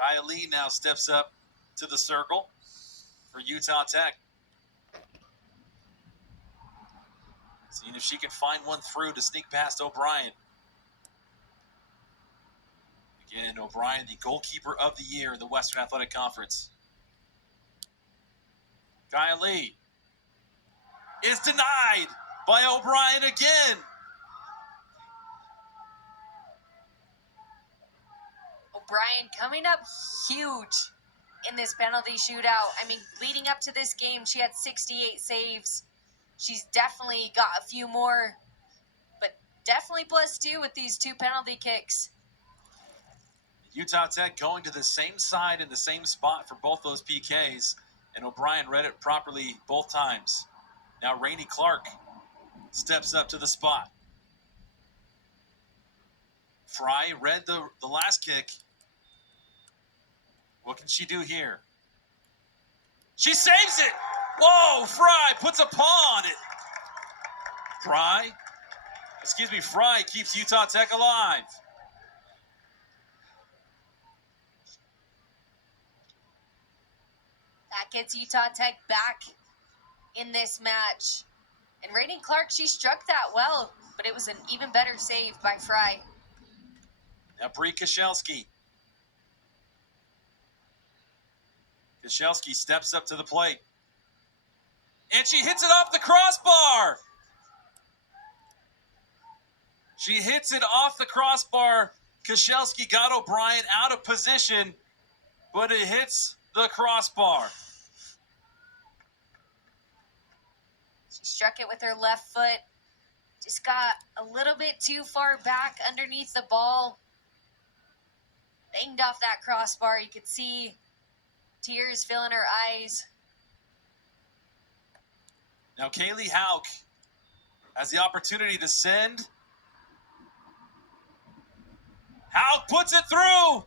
Kaya Lee now steps up to the circle for Utah Tech. Seeing if she can find one through to sneak past O'Brien. Again, O'Brien, the goalkeeper of the year in the Western Athletic Conference. Kaya Lee is denied by O'Brien again. O'Brien coming up huge in this penalty shootout. I mean, leading up to this game, she had 68 saves. She's definitely got a few more, but definitely +2 with these 2 penalty kicks. Utah Tech going to the same side in the same spot for both those PKs, and O'Brien read it properly both times. Now Rainey Clark steps up to the spot. Fry read the last kick. What can she do here? She saves it! Whoa, Fry puts a paw on it. Fry keeps Utah Tech alive. That gets Utah Tech back in this match. And Rainey Clark, she struck that well, but it was an even better save by Fry. Now Bree Koszelski. Koszelski steps up to the plate. And she hits it off the crossbar. She hits it off the crossbar. Koszelski got O'Brien out of position, but it hits the crossbar. She struck it with her left foot. Just got a little bit too far back underneath the ball. Banged off that crossbar. You could see tears filling her eyes. Now Kaylee Hauk has the opportunity to send. Hauk puts it through.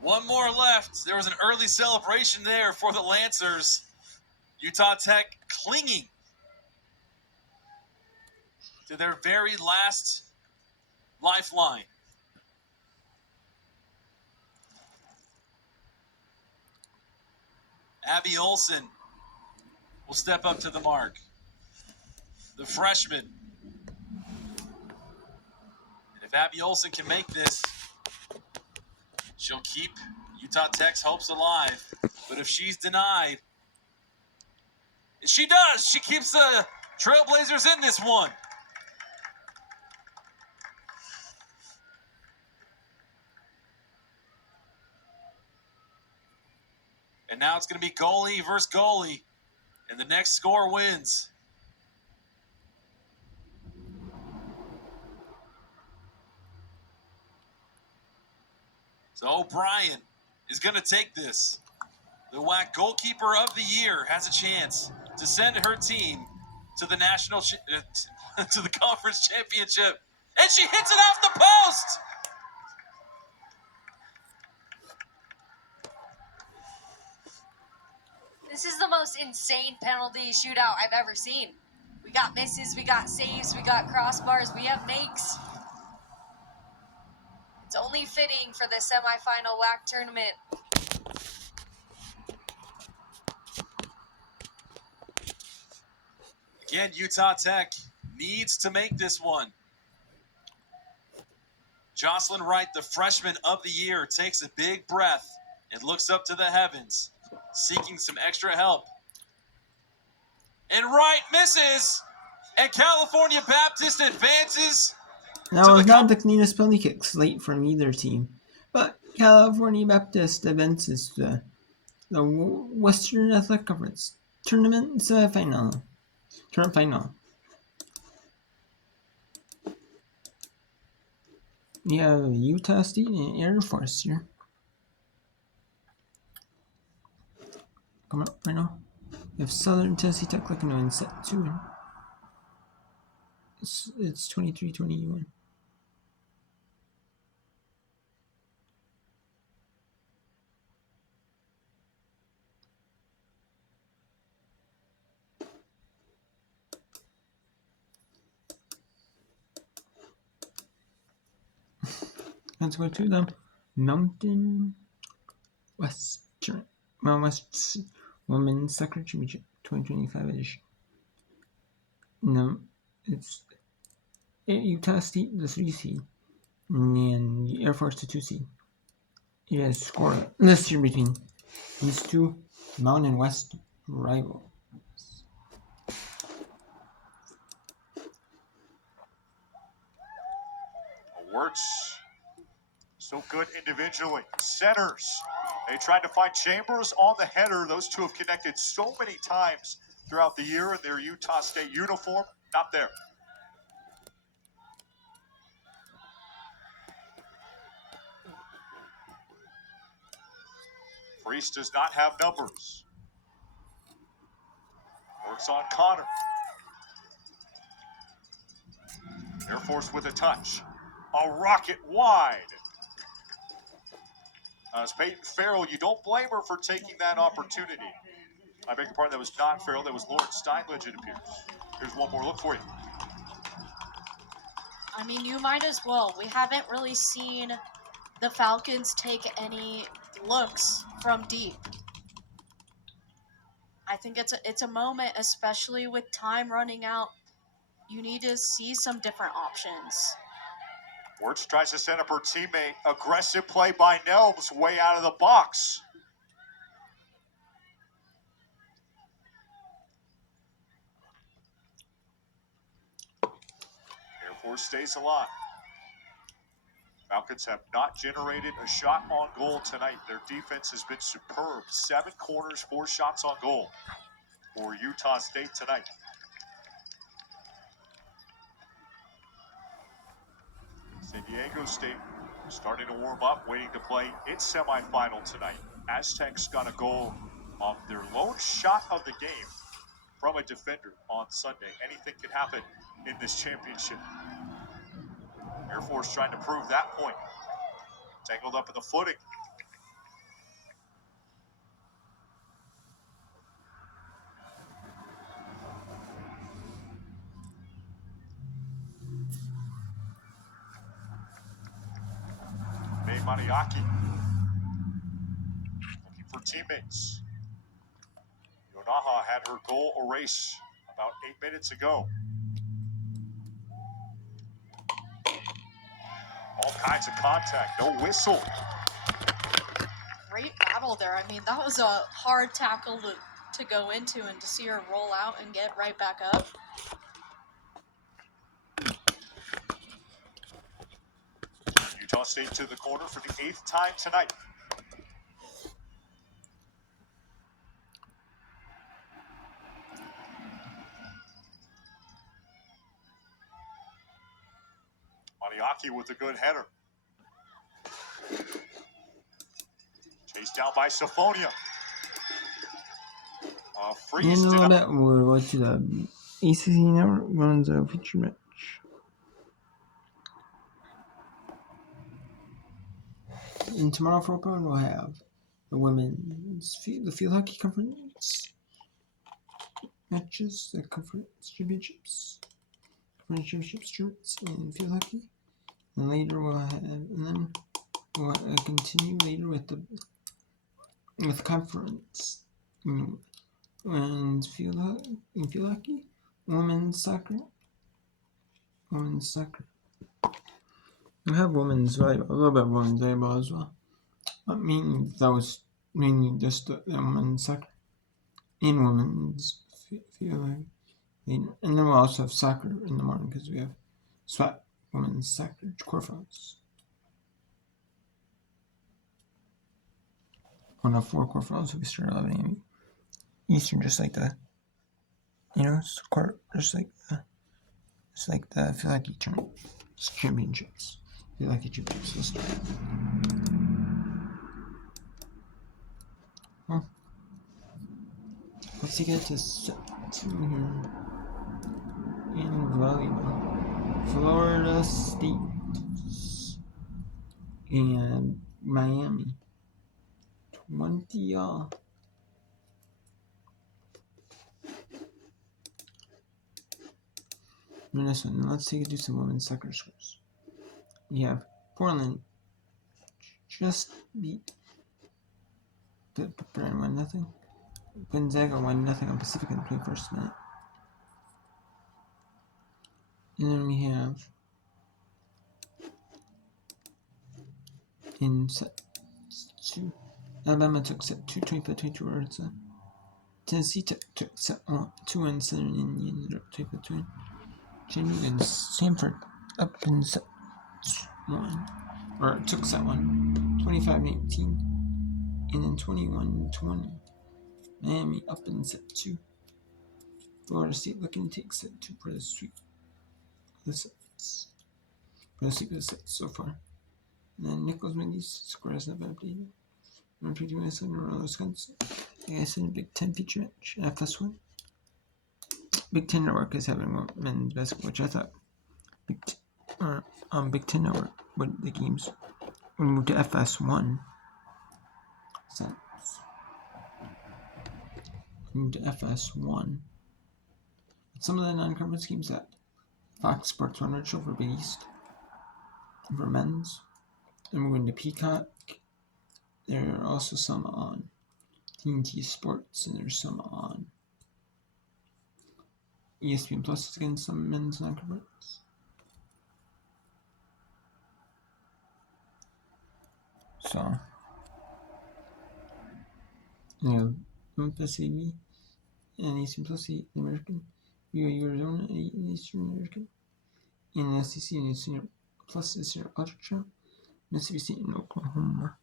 One more left. There was an early celebration there for the Lancers. Utah Tech clinging to their very last lifeline. Abby Olsen will step up to the mark. The freshman. And if Abby Olsen can make this, she'll keep Utah Tech's hopes alive. But if she's denied, she does. She keeps the Trailblazers in this one. And now it's going to be goalie versus goalie. And the next score wins. So O'Brien is going to take this. The WAC goalkeeper of the year has a chance to send her team to the to the conference championship. And she hits it off the post. This is the most insane penalty shootout I've ever seen. We got misses, we got saves, we got crossbars, we have makes. It's only fitting for the semifinal WAC tournament. Again, Utah Tech needs to make this one. Jocelyn Wright, the freshman of the year, takes a big breath and looks up to the heavens, seeking some extra help. And Wright misses, and California Baptist advances. Now, it was not the cleanest penalty kicks late from either team, but California Baptist advances to the Western Athletic Conference tournament final. We have Utah State and Air Force here. Coming up right now. We have Southern Tennessee Tech looking to win set 2. It's 23-21. Let's go to the Mountain Western West Women's Soccer Championship 2025 edition. No, it's Utah State, the 3 seed, and the Air Force, the 2 seed. It has scored this year between these two Mountain West rivals. Wirtz, so good individually. Centers. They tried to find Chambers on the header. Those two have connected so many times throughout the year in their Utah State uniform. Not there. Priest does not have numbers. Works on Connor. Air Force with a touch. A rocket wide. As Peyton Farrell, you don't blame her for taking that opportunity. I beg your pardon, that was not Farrell. That was Lauren Steinledge, it appears. Here's one more look for you. I mean, you might as well. We haven't really seen the Falcons take any looks from deep. I think it's a moment, especially with time running out. You need to see some different options. Wirtz tries to send up her teammate. Aggressive play by Nelms, way out of the box. Air Force stays alive. Falcons have not generated a shot on goal tonight. Their defense has been superb. 7 corners, 4 shots on goal for Utah State tonight. San Diego State starting to warm up, waiting to play its semifinal tonight. Aztecs got a goal off their lone shot of the game from a defender on Sunday. Anything can happen in this championship. Air Force trying to prove that point. Tangled up in the footing. May Mariaki looking for teammates. Yonaha had her goal erased about 8 minutes ago. All kinds of contact, no whistle. Great battle there. I mean, that was a hard tackle to go into, and to see her roll out and get right back up. Utah State to the corner for the 8th time tonight. Mariaki with a good header. Chased down by Siphonia. In Freeze a little did bit, we'll go to the ACC Network Women's feature match. And tomorrow for open, we'll have the the field hockey conference matches, the conference championships tournaments in field hockey. And later we'll continue later with the conference. Women's field hockey, women's soccer. We have women's volleyball, a little bit of women's volleyball as well. I mean, that was mainly just the women's soccer and women's field hockey. And then we'll also have soccer in the morning because we have SWAT women's soccer quarterfinals. One of 4 quarterfinals will be started at 11 a.m. Eastern, just like the field hockey tournament championships. Field hockey championships will start. Well, let's get to set 2 here in volleyball. Florida State and Miami. 20-all. Minnesota. Now let's take it to some women's soccer scores. You have Portland just beat Brand 1-0. Gonzaga 1-0 on Pacific in the 21st minute. And then we have in set 2, Alabama took set 2, 25-22 Arizona. Tennessee took set 2 on Southern Indiana, 25-2. Chattanooga and Stanford up in set 1, or took set 1, 25-19. And then 21-20. Miami up in set 2. Florida State looking to take set 2 for the sweep. For the sweep of the sets so far. And then Nichols Mendes score has not been updated. Number 2 Minnesota, Wisconsin. Like I said, a Big Ten feature match, FS1. Big Ten Network is having men's basketball, which I thought Big Ten Network, but the games would move to FS1. So move to FS1. But some of the non-conference games that Fox Sports 1 would show for Big East for men's. And moving to Peacock. There are also some on TNT Sports, and there's some on ESPN Plus against some men's non-conference. So, you know, Memphis AV and ESPN Plus 8 in American, BYU Arizona 8 in Eastern American, and the SEC and ESPN Plus is your Ultra, Mississippi State and Oklahoma.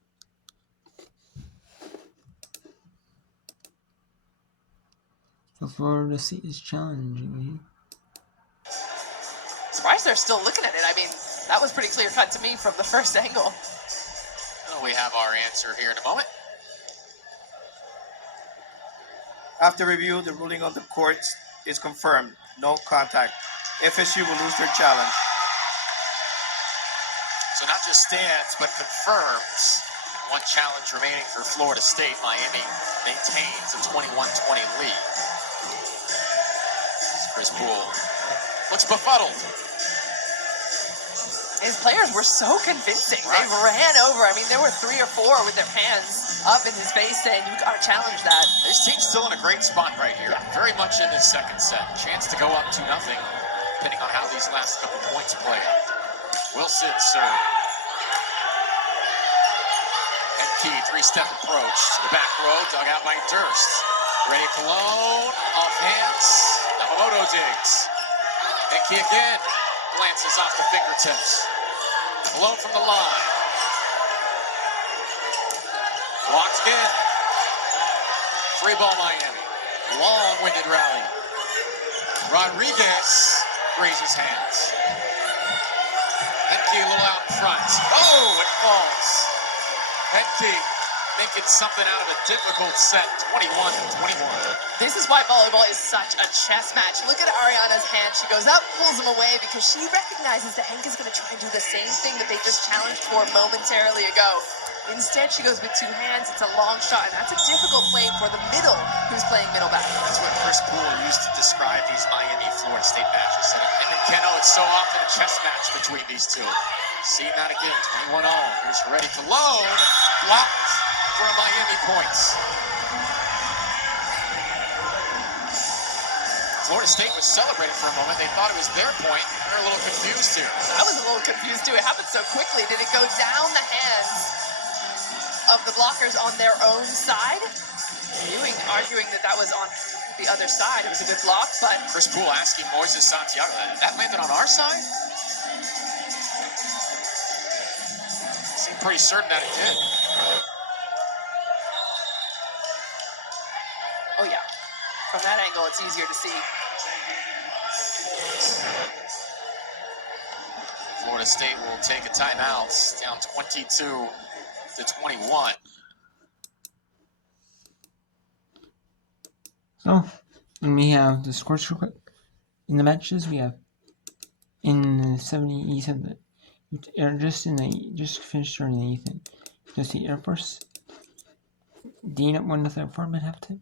So Florida State is challenging. Surprised they're still looking at it. I mean, that was pretty clear cut to me from the first angle. Well, we have our answer here in a moment. After review, the ruling on the courts is confirmed. No contact. FSU will lose their challenge. So not just stands, but confirms one challenge remaining for Florida State. Miami maintains a 21-20 lead. Chris Poole looks befuddled. His players were so convincing. Right. They ran over. I mean, there were 3 or 4 with their hands up in his face saying, you got to challenge that. This team's still in a great spot right here. Yeah. Very much in this second set. Chance to go up 2-0, depending on how these last couple points play out. Wilson serve. And Key, 3-step approach to the back row, dug out by Durst. Ready Cologne, off hands. Yamamoto digs. And Key again. Glances off the fingertips. Cologne from the line. Blocked again. Free ball Miami. Long-winded rally. Rodriguez raises hands. Henke a little out in front. Oh, it falls. Henke making something out of a difficult set, 21-21. This is why volleyball is such a chess match. Look at Ariana's hand. She goes up, pulls him away because she recognizes that Henke's going to try and do the same thing that they just challenged for momentarily ago. Instead, she goes with 2 hands. It's a long shot, and that's a difficult play for the middle, who's playing middle back. That's what Chris Poole used to describe these Miami-Florida State matches. Him and Keno, it's so often a chess match between these two. Seeing that again, 21 all. Here's Ready Cologne, blocked for a Miami points. Florida State was celebrating for a moment. They thought it was their point. They're a little confused here. I was a little confused too. It happened so quickly. Did it go down the hands of the blockers on their own side? Ewing arguing that was on the other side. It was a good block, but Chris Poole asking Moises Santiago, that landed on our side? Seemed pretty certain that it did. oh yeah, from that angle, it's easier to see. Florida State will take a timeout, down 22-21. So, and we have the scores real quick. In the matches, we have in the 77, just finished during the 8th. Just the Air Force. Dean up 1-0 for mid halftime.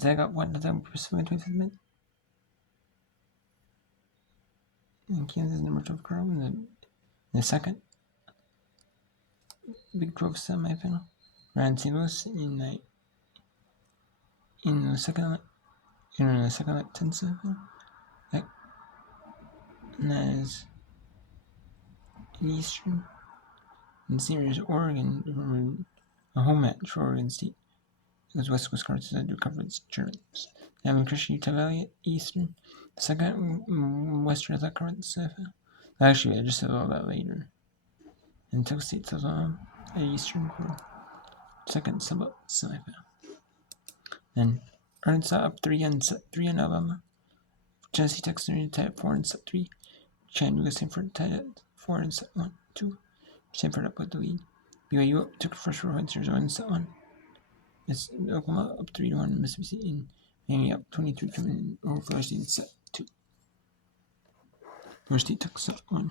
Zag up 1-0 for 25th minute. And Kansas number 12 Carl in the second. Big 12 semifinal. Ryan St. Louis in the second 10 semifinal. And that is in Eastern. In series, Oregon, a home match for Oregon State. Because West Wisconsin had conference tournaments. Having Christian Utah Valley at Eastern. The second Western Athletic Conference semifinal. Actually, I just said all that later. And Texas State at Eastern for second semifinal. Then Arkansas up 3 on Alabama. Tennessee Tech tied at 4 in set 3. Chattanooga Stanford tied at 4 in set 1, 2. Stanford up with the lead. BYU up took first 4 points in set 1. It's Oklahoma up 3-1 Mississippi State, and Miami up 23 coming in over Florida State in set 2. Florida State took set 1.